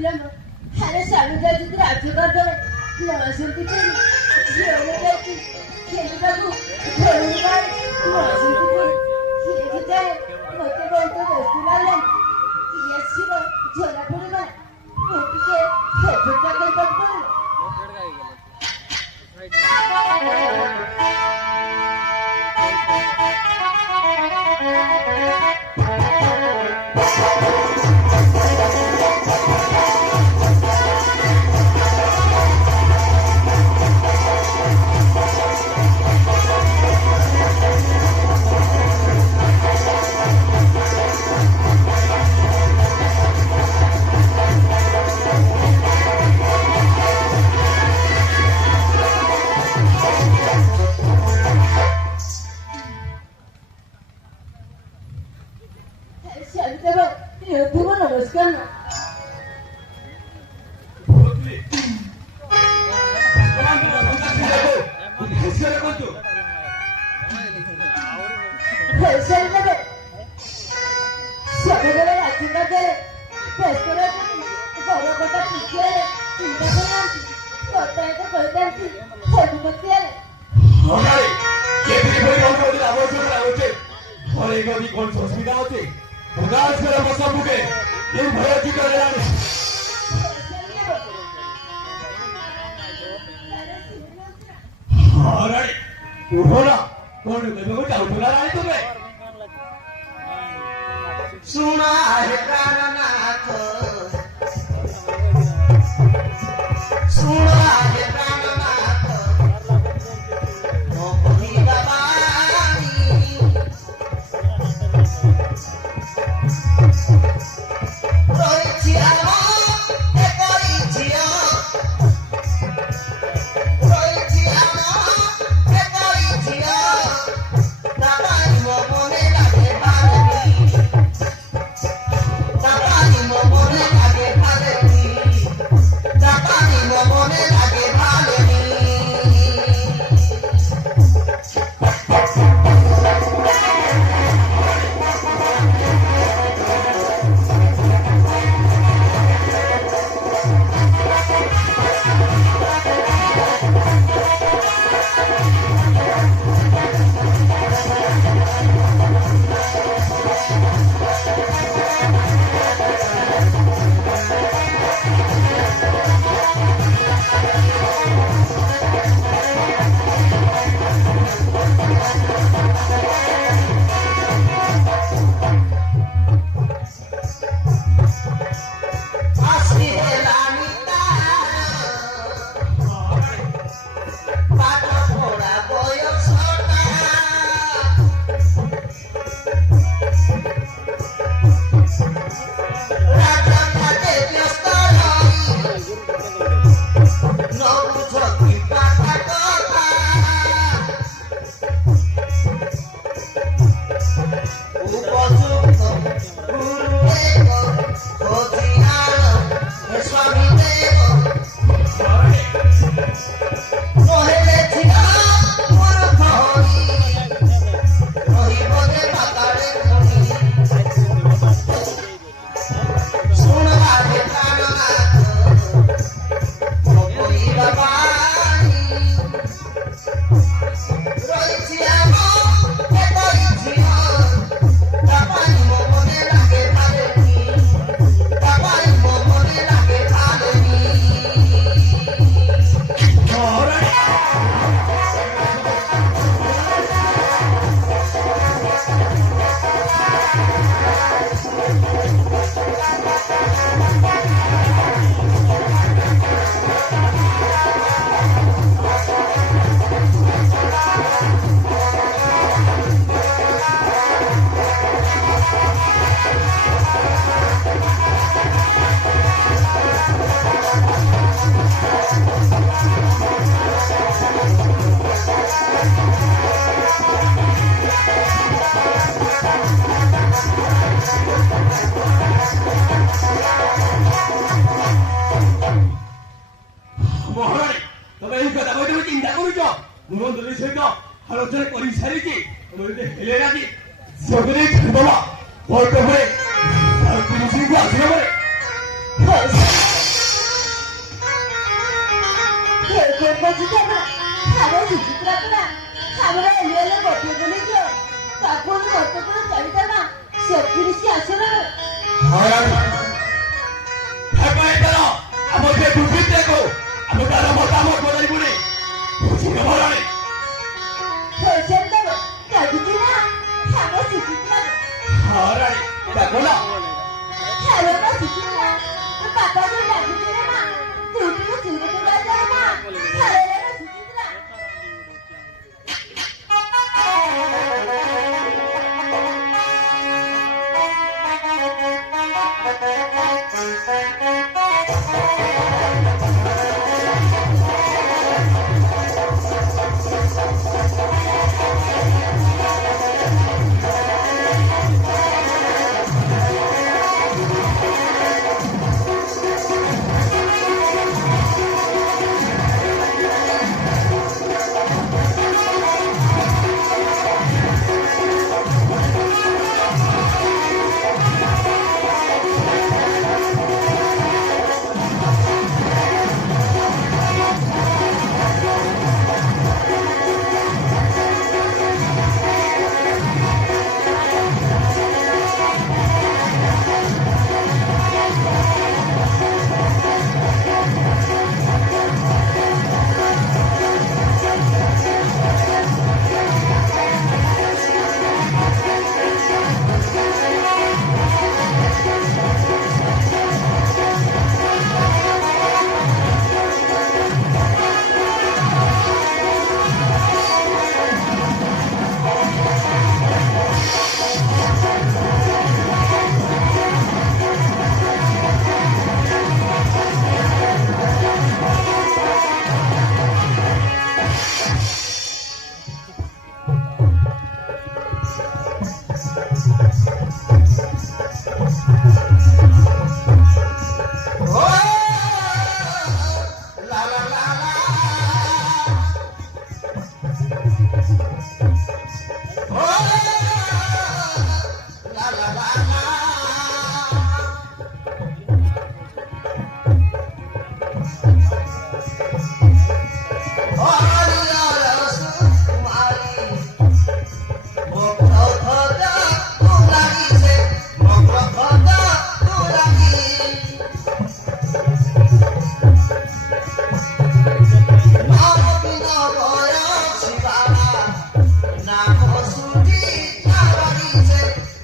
ବିଳମ୍ବ ହେଲେ ସ୍ୱାମୀ ଯଦି ରାଜି କରିଦେବେ ନ ଆସନ୍ତି ପୁଣି ଝିଅରେ ଯାଇକି ଖେଳିବାକୁ ଘରକୁ ଯାଏ ନ ଆସନ୍ତି ପୁଣି କିଏ ଭିତରେ ମୋତେ ବହୁତ ବ୍ୟସ୍ତ ଲାଗିଲାଣି କିଏ ଆସିବ ଝରା ପଡ଼ିବ ମୁଁ ଟିକେ ହେଲ୍ପଟା କରିବାକୁ ପଡ଼ିବ। বন্ধুদের সহিত আলোচনা করে সারিছি হেলে রাখি সকলে বলা বলতে হবে আসলে ଯିବେ ନା ଖାଇବା ସୁଚିତ୍ରା କଲା ଖାଇବା ଏଲିଏଲେ ଗୋଟିଏ ବୋଲି ଝିଅ ତାକୁ ଆମେ ବର୍ତ୍ତମାନ ଚାଲିଦେବା ସେତିକି ସିଏ ଆସିଲା ଆମ ଯେ ଦୁର୍ବିଦ୍ୟାକୁ ଆମେ ତାର ମତାମତ ବଦଳିବୁନି ବୁଝିଲ ଭରାଣୀ ପଇସାର ଲାଗୁଛି ନା ଖାଇବା ସୁଚିତ୍ରା ଭରାଣୀ ଦେଖ ନା ଖାଇବା ସୁଚିତ୍ରା ବାପା ଯୋଉ ଲାଗୁଛି ନା ତୁ ଟିକେ ଚୁରିକୁ ବାଜାଏ ନା ଖାଇବା ସୁଚିତ୍ରା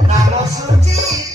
Namo Suti,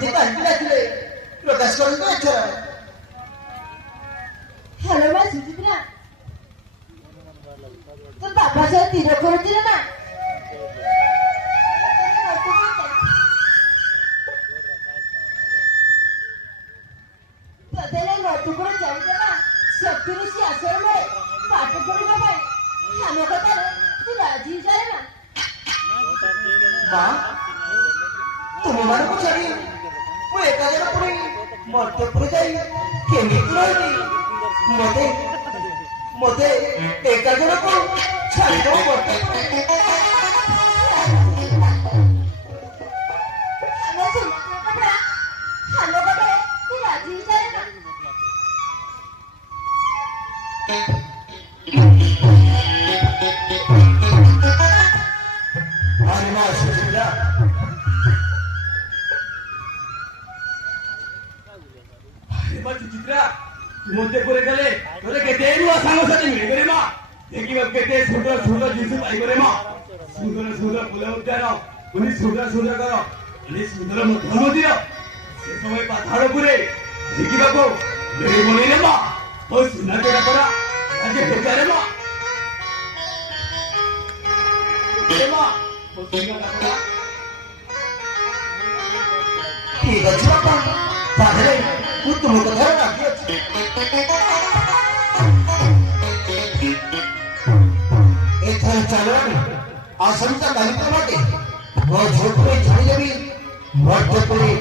ମୋତେ କାହିଁକି ଡାକିଲେ ପ୍ରକାଶ କରନ୍ତୁ ଏଥର। ହ୍ୟାଲୋ ମା ସୁଚିତ୍ରା, ତୋ ବାପା ସହ ତୀର କରୁଥିଲେ ନା? ତତେ ନଟୁକୁର ଚାଲିଦେବା ଶକ୍ତିରୁ ସେ ଆଶ୍ରମରେ ପାଠ ପଢିବା ପାଇଁ ଆମ କଥାରେ ତୁ ରାଜି ହେଇଯାଏ ନା? ମା ତୁମମାନଙ୍କୁ ଛାଡ଼ି ମୁଁ ଏକା ଜଣ ପୁଣି ମର୍ତ୍ତପୁର ଯାଇ କେମିତି ରହିବି? ମୋତେ ଏକା ଜଣକୁ ଛାଡ଼ିଦେବ ମର୍ତ୍ତପୁର? ଆରେ ମା ସୁଚିତ୍ରା, ସୁଚିତ୍ରା ମୋତେ ପରେ ଗଲେ ତୋତେ କେତେ ନୂଆ ସାଙ୍ଗସାଥି ମିଳିଗଲେ ମା। ଦେଖିବାକୁ କେତେ ସୁନ୍ଦର ସୁନ୍ଦର ଜିନିଷ ପାଇଗଲେ ମା। ସୁନ୍ଦର ସୁନ୍ଦର ଫୁଲ ଉଦ୍ୟାନ, ପୁଣି ସୁନ୍ଦର ସୁନ୍ଦର ଘର, ପୁଣି ସୁନ୍ଦର ମଠ ମନ୍ଦିର, ସେ ସମୟ ପାହାଡ଼ ଉପରେ ଦେଖିବାକୁ ମିଳିବନି ମା। ଆଉ ସୁନା କେଡ଼ା ପରା ଆଜି ବେକାରେ ମା। ମା ଠିକ ଅଛି ବାପା, ତାହେଲେ ମୁଁ ତୁମ କଥାରେ ରାଜି ଅଛି। ଏଥର ଚାଲ ଆସନ୍ତା କାଲି ପ୍ରଭାତେ ମୋ ଝିଅକୁ ଛାଡ଼ିଦେବି ମର୍ତ୍ତପୁରୀ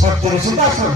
ସତ୍ୟର ସିଂହାସନ।